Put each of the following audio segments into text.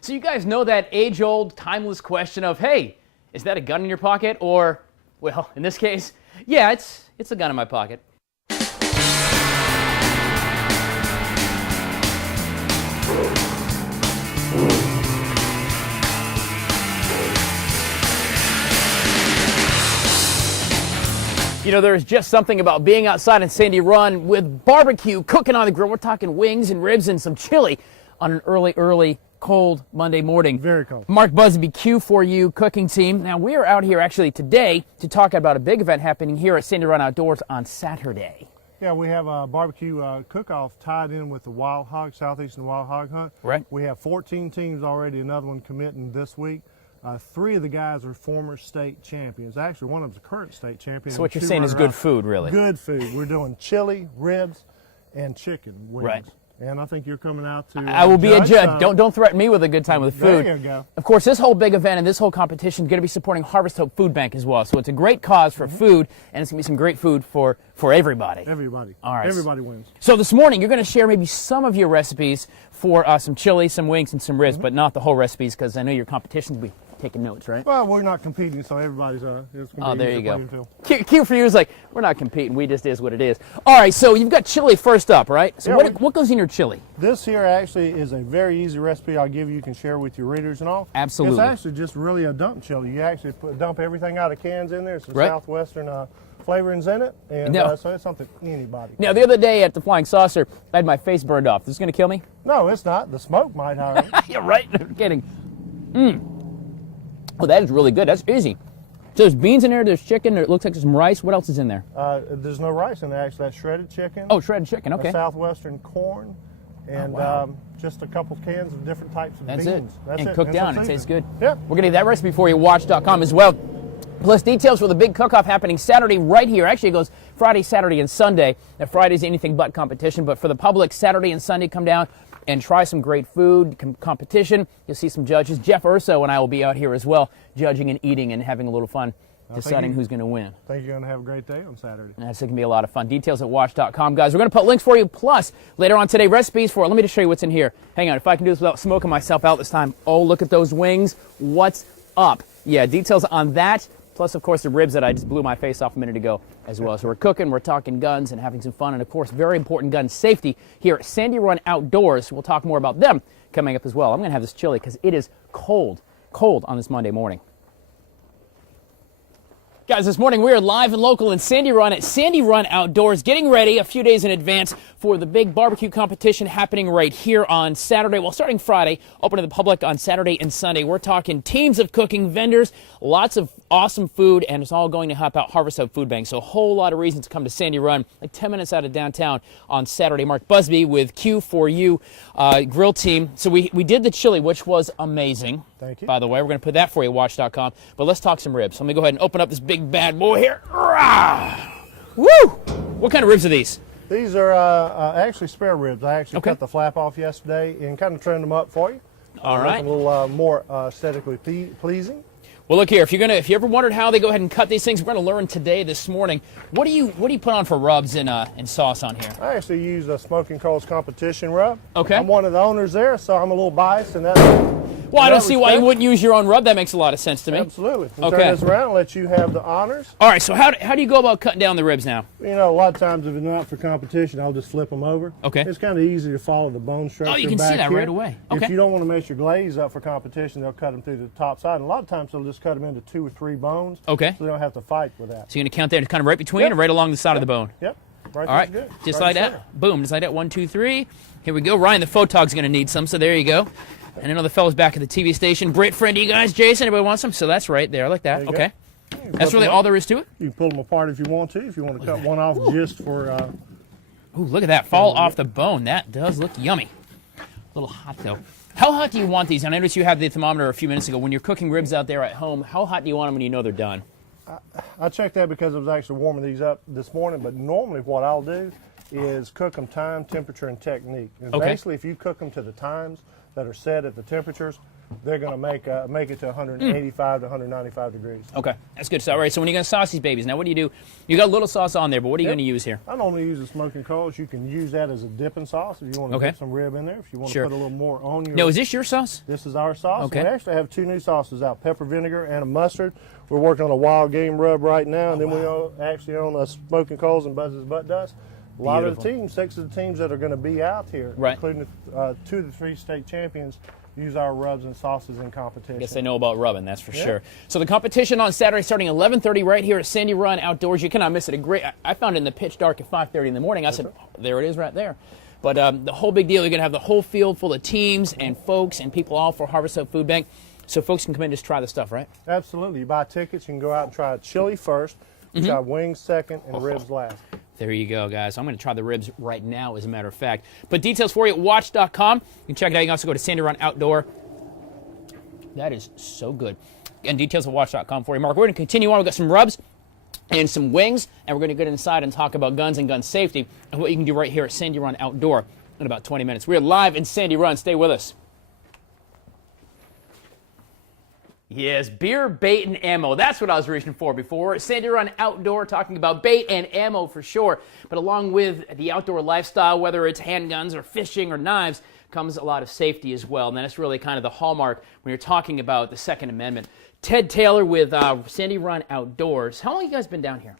So you guys know that age-old, timeless question of, hey, is that a gun in your pocket? Or, well, in this case, yeah, it's a gun in my pocket. You know, there's just something about being outside in Sandy Run with barbecue, cooking on the grill. We're talking wings and ribs and some chili on an early, cold Monday morning. Very cold. Mark Busby, for you cooking team. Now, we are out here actually today to talk about a big event happening here at Sandy Run Outdoors on Saturday. Yeah, we have a barbecue cook-off tied in with the Wild Hog, Southeastern Wild Hog Hunt. Right. We have 14 teams already, another one committing this week. 3 of the guys are former state champions. Actually, one of them's a current state champion. So what you're saying is good food, really. Good food. We're doing chili, ribs, and chicken wings. Right. And I think you're coming out to I will be a judge. Don't threaten me with a good time with food. There you go. Of course, this whole big event and this whole competition is going to be supporting Harvest Hope Food Bank as well. So it's a great cause for food, and it's going to be some great food for everybody. Everybody. All right. Everybody wins. So this morning, you're going to share maybe some of your recipes for some chili, some wings, and some ribs, but not the whole recipes because I know your competitions will be taking notes, right? Well, we're not competing, so everybody's it's going to be there you playing go. field. Q for you is like, we're not competing, we just is what it is. All right, so you've got chili first up, right? So Yeah, what goes in your chili? This here actually is a very easy recipe I'll give you can share with your readers and all. Absolutely. It's actually just really a dump chili. You actually dump everything out of cans in there, some Right. Southwestern flavorings in it, and No. so it's something anybody. Now, the other day at the Flying Saucer, I had my face burned off. This is going to kill me? No, it's not. The smoke might, however. You're right. I'm kidding. Oh, that is really good. That's easy. So there's beans in there, there's chicken, it looks like there's some rice. What else is in there? There's no rice in there, actually. That's shredded chicken. Oh, shredded chicken, okay. Southwestern corn, and just a couple cans of different types of That's beans. it. That's and it. cooked And down. some It tastes seasoning. good. Yeah. We're going to get that recipe for you at WACH.com as well. Plus details for the big cook-off happening Saturday right here. Actually, it goes Friday, Saturday, and Sunday. Now, Friday's anything but competition, but for the public, Saturday and Sunday, come down and try some great food, competition. You'll see some judges. Jeff Urso and I will be out here as well, judging and eating and having a little fun, deciding who's going to win. I think you're going to have a great day on Saturday. That's going to be a lot of fun. Details at WACH.com, guys. We're going to put links for you. Plus, later on today, recipes for it. Let me just show you what's in here. Hang on. If I can do this without smoking myself out this time. Oh, look at those wings. What's up? Yeah, details on that. Plus, of course, the ribs that I just blew my face off a minute ago as well. So we're cooking, we're talking guns and having some fun. And, of course, very important gun safety here at Sandy Run Outdoors. We'll talk more about them coming up as well. I'm going to have this chili because it is cold on this Monday morning. Guys, this morning we are live and local in Sandy Run at Sandy Run Outdoors, getting ready a few days in advance for the big barbecue competition happening right here on Saturday. Well, starting Friday, open to the public on Saturday and Sunday. We're talking teams of cooking vendors, lots of awesome food, and it's all going to help out Harvest Hope Food Bank. So a whole lot of reasons to come to Sandy Run, like 10 minutes out of downtown on Saturday. Mark Busby with Q4U grill team. So we did the chili, which was amazing. Thank you. By the way, we're going to put that for you at WACH.com. But let's talk some ribs. Let me go ahead and open up this big bad boy here. Rah! Woo! What kind of ribs are these? These are actually spare ribs. I actually cut the flap off yesterday and kind of trimmed them up for you. All right. A little more aesthetically pleasing. Well, look here. If you ever wondered how they go ahead and cut these things, we're going to learn today, this morning. What do you put on for rubs and sauce on here? I actually use a Smoking Coals competition rub. Okay. I'm one of the owners there, so I'm a little biased in that. Well, I don't see why you wouldn't use your own rub. That makes a lot of sense to me. Absolutely. We'll Okay. turn this around and let you have the honors. All right. So how do you go about cutting down the ribs now? You know, a lot of times if it's not for competition, I'll just flip them over. Okay. It's kind of easy to follow the bone structure. Oh, you can see back that here. right away. Okay. If you don't want to mess your glaze up for competition, they'll cut them through the top side. And a lot of times they'll just cut them into 2 or 3 bones. Okay. So they don't have to fight with that. So you're going to count there, kind of right between Yep. or right along the side of the bone? Yep. Right. All right. Good. Just Right like center. that. Boom. Just like that. 1, 2, 3. Here we go. Ryan, the photog's going to need some, so there you go. And another fellow's back at the TV station. Britt, friend of you guys. Jason, anybody wants some? So that's right there. I like that. There you Okay. go. That's really all there is to it? You can pull them apart if you want to. If you want to cut one off just for... Ooh, look at that. Fall off the bone. That does look yummy. A little hot, though. How hot do you want these? I noticed you had the thermometer a few minutes ago. When you're cooking ribs out there at home, how hot do you want them when you know they're done? I checked that because I was actually warming these up this morning, but normally what I'll do is cook them time, temperature, and technique. And Okay. basically, if you cook them to the times, that are set at the temperatures, they're going to make it to 185 to 195 degrees. Okay, that's good stuff. All right, so when you're going to sauce these babies, now what do you do? You got a little sauce on there, but what are you going to use here? I normally use the smoking coals. You can use that as a dipping sauce if you want to dip some rib in there. If you want to put a little more on your... Now, is this your sauce? This is our sauce. Okay. We actually have 2 new sauces out, pepper vinegar and a mustard. We're working on a wild game rub right now, and then we actually own a smoking coals and Buzz's Butt Dust. A lot of the teams, 6 of the teams that are going to be out here, including 2 of the 3 state champions, use our rubs and sauces in competition. I guess they know about rubbing, that's for sure. So the competition on Saturday starting 11:30 right here at Sandy Run Outdoors. You cannot miss it. I found it in the pitch dark at 5:30 in the morning. I said, there it is right there. But the whole big deal, you're going to have the whole field full of teams and folks and people all for Harvest Hope Food Bank. So folks can come in and just try the stuff, right? Absolutely. You buy tickets, you can go out and try chili first, try wings second, and ribs last. There you go, guys. I'm going to try the ribs right now, as a matter of fact. But details for you at WACH.com. You can check it out. You can also go to Sandy Run Outdoor. That is so good. And details at WACH.com for you. Mark, we're going to continue on. We've got some rubs and some wings, and we're going to get inside and talk about guns and gun safety and what you can do right here at Sandy Run Outdoor in about 20 minutes. We're live in Sandy Run. Stay with us. Yes, beer, bait, and ammo. That's what I was reaching for before. Sandy Run Outdoor, talking about bait and ammo for sure. But along with the outdoor lifestyle, whether it's handguns or fishing or knives, comes a lot of safety as well. And that's really kind of the hallmark when you're talking about the Second Amendment. Ted Taylor with Sandy Run Outdoors. How long have you guys been down here?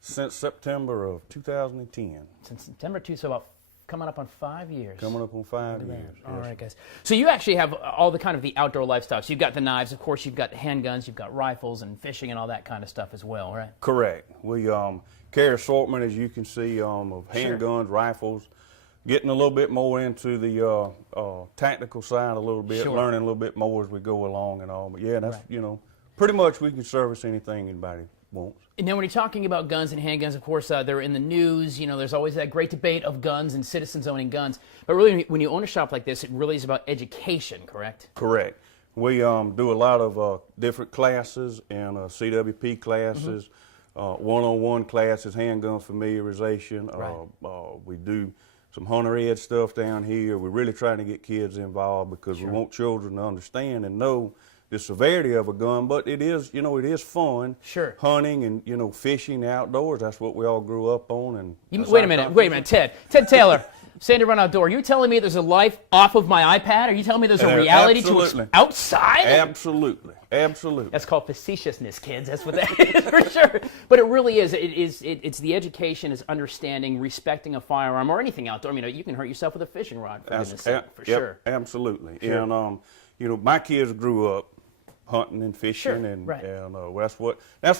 Since September of 2010. Since September 2, so about coming up on 5 years. Coming up on 5 years. All right, guys. So you actually have all the kind of the outdoor lifestyle. So you've got the knives, of course, you've got the handguns, you've got rifles and fishing and all that kind of stuff as well, right? Correct. We carry assortment, as you can see, of handguns, rifles, getting a little bit more into the tactical side a little bit, learning a little bit more as we go along and all. But yeah, that's, pretty much we can service anything anybody wants. And then when you're talking about guns and handguns, of course, they're in the news. There's always that great debate of guns and citizens owning guns. But really, when you own a shop like this, it really is about education, correct? Correct. We do a lot of different classes and CWP classes, one-on-one classes, handgun familiarization. We do some hunter ed stuff down here. We're really trying to get kids involved because we want children to understand and know the severity of a gun, but it is, it is fun. Hunting and, fishing outdoors, that's what we all grew up on. And wait a minute, Ted Taylor, Sandy Run Outdoor, are you telling me there's a life off of my iPad? Are you telling me there's a reality to outside? Absolutely. That's called facetiousness, kids. That's what that is for sure. But it really is. It's the education, is understanding, respecting a firearm or anything outdoor. You can hurt yourself with a fishing rod, for sure. Absolutely. And, my kids grew up hunting and fishing, and that's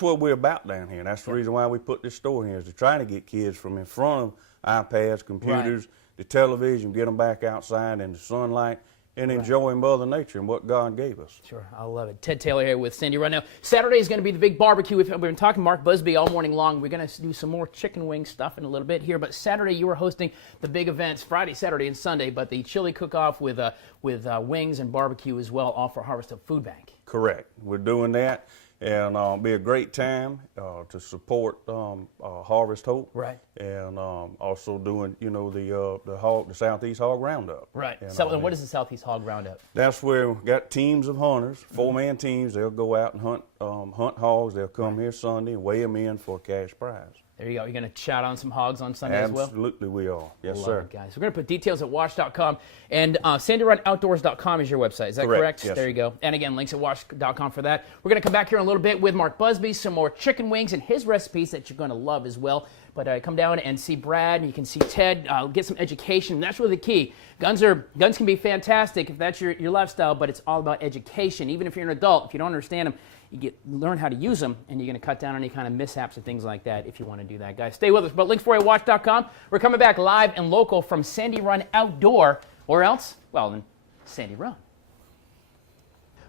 what we're about down here. And that's the reason why we put this store here, is to try to get kids from in front of iPads, computers, the television, get them back outside in the sunlight and enjoying Mother Nature and what God gave us. Sure, I love it. Ted Taylor here with Sandy Run. Now, Saturday is going to be the big barbecue. We've been talking to Mark Busby all morning long. We're going to do some more chicken wing stuff in a little bit here. But Saturday, you are hosting the big events, Friday, Saturday, and Sunday. But the chili cook-off with wings and barbecue as well, all for Harvest Hope Food Bank. Correct. We're doing that, and it'll be a great time to support Harvest Hope. Right. And also doing, the Southeast Hog Roundup. Right. And what is the Southeast Hog Roundup? That's where we got teams of hunters, 4-man teams. They'll go out and hunt hogs. They'll come here Sunday and weigh them in for a cash prize. There you go. You're going to shout on some hogs on Sunday as well? Absolutely, we are. Yes, sir. It, guys. We're going to put details at WACH.com, and SandyRunOutdoors.com is your website. Is that correct? Yes. There you go. And again, links at WACH.com for that. We're going to come back here in a little bit with Mark Busby, some more chicken wings and his recipes that you're going to love as well. But come down and see Brad, and you can see Ted, get some education. That's really the key. Guns can be fantastic if that's your lifestyle, but it's all about education. Even if you're an adult, if you don't understand them, you learn how to use them, and you're going to cut down on any kind of mishaps and things like that if you want to do that, guys. Stay with us. But links for you at WACH.com. We're coming back live and local from Sandy Run Outdoor. Where else? Well, in Sandy Run.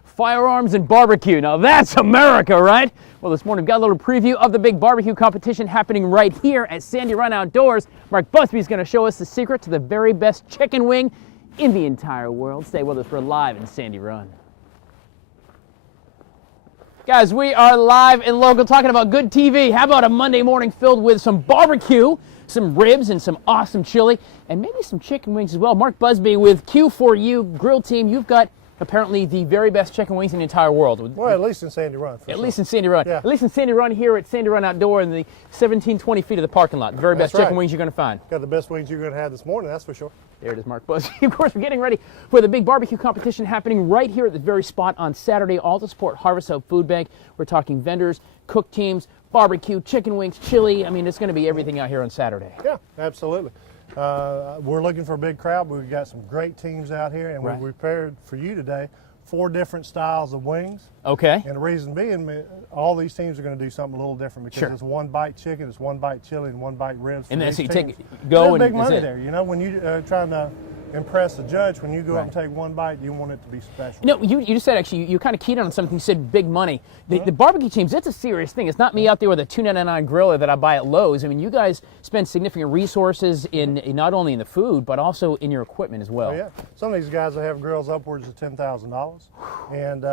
Firearms and barbecue. Now that's America, right? Well, this morning we've got a little preview of the big barbecue competition happening right here at Sandy Run Outdoors. Mark Busby is going to show us the secret to the very best chicken wing in the entire world. Stay with us. We're live in Sandy Run. Guys, we are live and local talking about good TV. How about a Monday morning filled with some barbecue, some ribs and some awesome chili, and maybe some chicken wings as well. Mark Busby with Q4U Grill Team. You've got apparently the very best chicken wings in the entire world. Well, at least in Sandy Run. At least in Sandy Run. Yeah. At least in Sandy Run here at Sandy Run Outdoor in the 1720 feet of the parking lot. The very best chicken wings you're going to find. Got the best wings you're going to have this morning, that's for sure. There it is, Mark Busby. Of course, we're getting ready for the big barbecue competition happening right here at the very spot on Saturday, all to support Harvest Hope Food Bank. We're talking vendors, cook teams, barbecue, chicken wings, chili. I mean, it's going to be everything out here on Saturday. Yeah, absolutely. We're looking for a big crowd. We've got some great teams out here, and we prepared for you today 4 different styles of wings. Okay. And the reason being, all these teams are going to do something a little different because it's 1 bite chicken, it's 1 bite chili, and 1 bite ribs. And then so you teams. go and big money there. You know, when you're trying to impress the judge, when you go up and take 1 bite, you want it to be special. You know, you just said, actually, you kind of keyed on something. You said big money. The barbecue teams, it's a serious thing. It's not me out there with a $2.99 griller that I buy at Lowe's. I mean, you guys spend significant resources in not only in the food, but also in your equipment as well. Oh, yeah. Some of these guys will have grills upwards of $10,000, and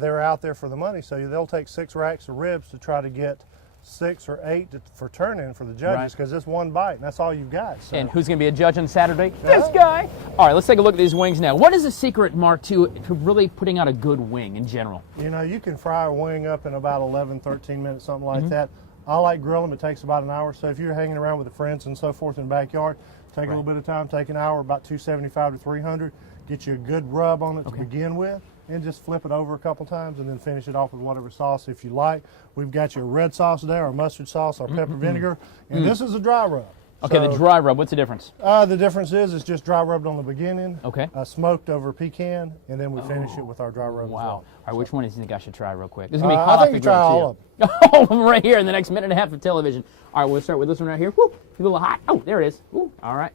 they're out there for the money. So they'll take 6 racks of ribs to try to get 6 or 8 for turn-in for the judges because it's 1 bite, and that's all you've got. So. And who's going to be a judge on Saturday? This guy. All right, let's take a look at these wings now. What is the secret, Mark, to really putting out a good wing in general? You know, you can fry a wing up in about 11, 13 minutes, something like that. I like grilling them. It takes about an hour. So if you're hanging around with the friends and so forth in the backyard, take a little bit of time, take an hour, about 275 to 300, get you a good rub on it to begin with. And just flip it over a couple times and then finish it off with whatever sauce if you like. We've got your red sauce there, our mustard sauce, our pepper vinegar, and this is a dry rub. Okay, so, the dry rub, what's the difference? The difference is it's just dry rubbed on the beginning, smoked over pecan, and then we finish it with our dry rub as well. All right, which one do you think I should try real quick? This is going to be hot I think you try all of them. All of them right here in the next minute and a half of television. All right, we'll start with this one right here. Woo, it's a little hot. Oh, there it is. Woo. All right,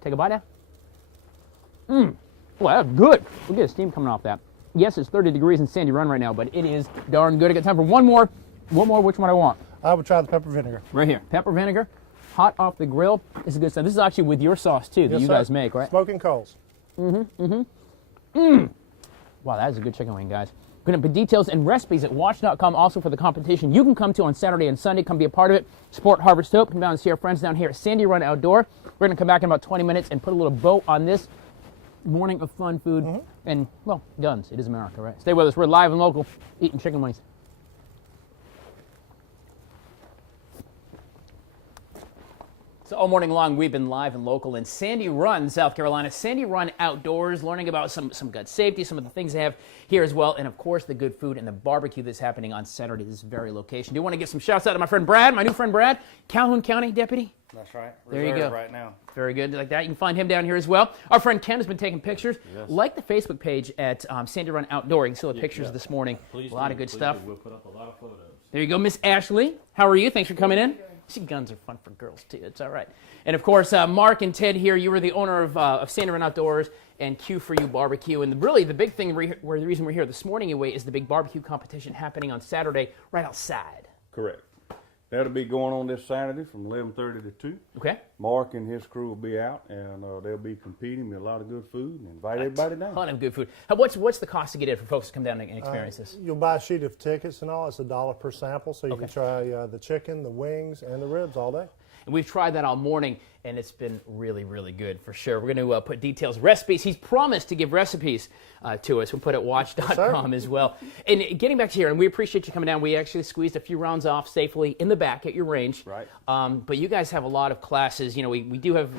Take a bite now. Well, that's good. We'll get a steam coming off that. Yes, it's 30 degrees in Sandy Run right now, but it is darn good. I got time for one more. Which one I want? I would try the pepper vinegar. Right here. Pepper vinegar, hot off the grill. This is good stuff. This is actually with your sauce, too, that you guys make, right? Smoking coals. Wow, that is a good chicken wing, guys. We're going to put details and recipes at watch.com also for the competition. You can come to on Saturday and Sunday. Come be a part of it. Support Harvest Hope. Come down and see our friends down here at Sandy Run Outdoor. We're going to come back in about 20 minutes and put a little bow on this morning of fun food and, well, guns. It is America, right? Stay with us. We're live and local eating chicken wings. So all morning long, we've been live and local in Sandy Run, South Carolina. Sandy Run Outdoors, learning about some gun safety, some of the things they have here as well, and of course the good food and the barbecue that's happening on Saturday at this very location. Do you want to give some shouts out to my friend Brad, my new friend Brad, Calhoun County Deputy? That's right. There you go. Right now. Very good, like that. You can find him down here as well. Our friend Ken has been taking pictures. Yes. Like the Facebook page at Sandy Run Outdoor. You can see the pictures this morning. A lot of good stuff. We'll put up a lot of photos. There you go, Miss Ashley. How are you? Thanks for coming in. See, guns are fun for girls too. It's all right. And of course, Mark and Ted here. You were the owner of Sandy Run Outdoors and Q4U Barbecue. And really, the big thing, the reason we're here this morning anyway, is the big barbecue competition happening on Saturday right outside. Correct. That'll be going on this Saturday from 11:30 to 2. Okay. Mark and his crew will be out, and they'll be competing with a lot of good food and invite everybody down. A ton of good food. What's the cost to get in for folks to come down and experience this? You'll buy a sheet of tickets and all. It's $1 per sample, so you can try the chicken, the wings, and the ribs all day. And we've tried that all morning, and it's been really, really good for sure. We're going to put details, recipes. He's promised to give recipes to us. We'll put it at watch.com as well. And getting back to here, and we appreciate you coming down. We actually squeezed a few rounds off safely in the back at your range. Right. But you guys have a lot of classes. You know, we do have,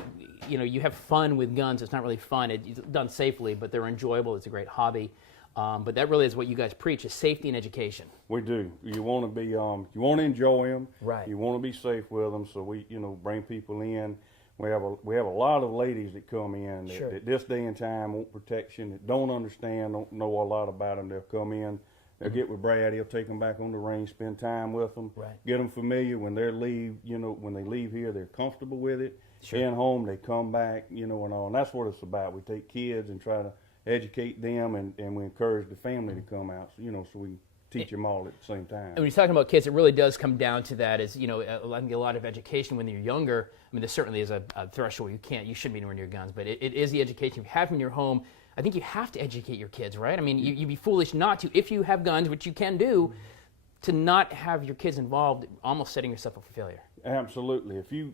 you have fun with guns. It's not really fun. It's done safely, but they're enjoyable. It's a great hobby. But that really is what you guys preach, is safety and education. We do. You want to be, you want to enjoy them. Right. You want to be safe with them. So we, bring people in. We have a lot of ladies that come in that this day and time want protection, that don't understand, don't know a lot about them. They'll come in. They'll get with Brad. He'll take them back on the range, spend time with them, get them familiar. When they leave, when they leave here, they're comfortable with it. In home, they come back, and all. And that's what it's about. We take kids and try to educate them, and we encourage the family to come out, so we can teach them all at the same time. And when you're talking about kids, it really does come down to that, is, I think a lot of education when you're younger. I mean, there certainly is a threshold. You shouldn't be anywhere near guns, but it is the education you have in your home. I think you have to educate your kids, right? I mean, you'd be foolish not to. If you have guns, which you can do, to not have your kids involved, almost setting yourself up for failure. Absolutely. If you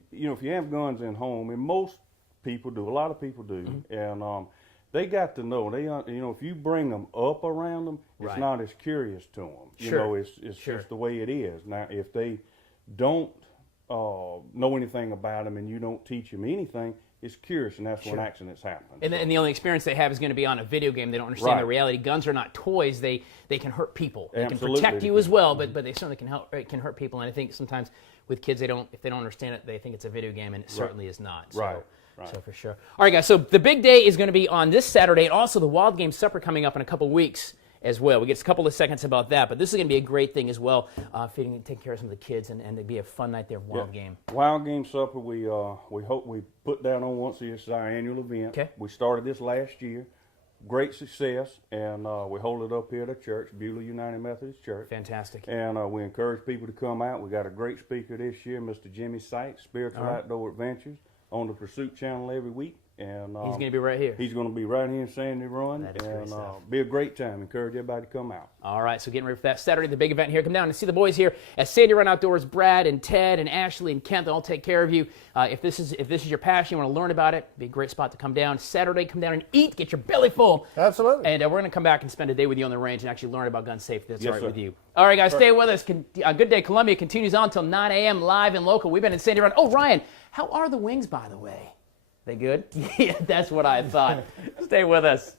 have guns in home, and most people do, a lot of people do, and they got to know. If you bring them up around them, it's not as curious to them. It's just the way it is. Now, if they don't know anything about them and you don't teach them anything, it's curious, and that's when accidents happen. And the only experience they have is going to be on a video game. They don't understand the reality. Guns are not toys. They can hurt people. They can protect you as well, but they certainly can hurt people. And I think sometimes with kids, if they don't understand it, they think it's a video game, and it certainly is not. So, So for sure. All right, guys, so the big day is going to be on this Saturday, and also the Wild Game Supper coming up in a couple weeks as well. We get a couple of seconds about that, but this is going to be a great thing as well, feeding and taking care of some of the kids, and it'd be a fun night there of Wild Game. Wild Game Supper, we hope we put that on once a year. It's our annual event. Okay. We started this last year. Great success, and we hold it up here at the church, Beulah United Methodist Church. Fantastic. And we encourage people to come out. We got a great speaker this year, Mr. Jimmy Sykes, Spiritual Outdoor Adventures, on the Pursuit Channel every week. And he's going to be right here. He's going to be right here in Sandy Run. That is great stuff. Be a great time. Encourage everybody to come out. All right, so getting ready for that Saturday, the big event here. Come down and see the boys here at Sandy Run Outdoors. Brad and Ted and Ashley and Kent, they'll all take care of you. If this is your passion, you want to learn about it, be a great spot to come down. Saturday, come down and eat, get your belly full. Absolutely. And we're going to come back and spend a day with you on the range and actually learn about gun safety. That's all right with you. All right, guys, stay with us. Good Day Columbia continues on until 9 a.m. live and local. We've been in Sandy Run. Oh, Ryan, how are the wings, by the way? They good? Yeah, that's what I thought. Stay with us.